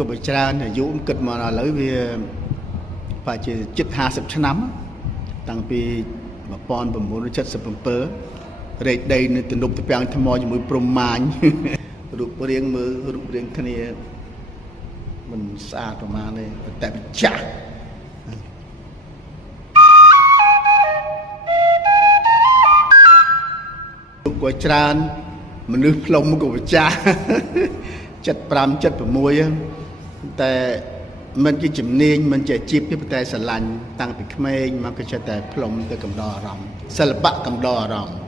ក៏បច្រើនអាយុគិតមកដល់ឥឡូវវាប្រហែលជាជិត50ឆ្នាំតាំងពី1977រែកដីនៅទំនប់ទំពាំងថ្មជាមួយព្រំម៉ាញរូបរាងមើលរូបរាងគ្នាមិនស្អាតប្រហែលទេតែចាស់ក៏ច្រើនមនុស្សផ្លុំក៏ប្រចាស់75 76តែមិនជាជំនាញមិនជាអាជីពទេតែស្រឡាញ់តាំងពីក្មេងមកក៏ចិត្តតែផ្លុំទៅកំដរអារម្មណ៍សិល្បៈកំដរអារម្មណ៍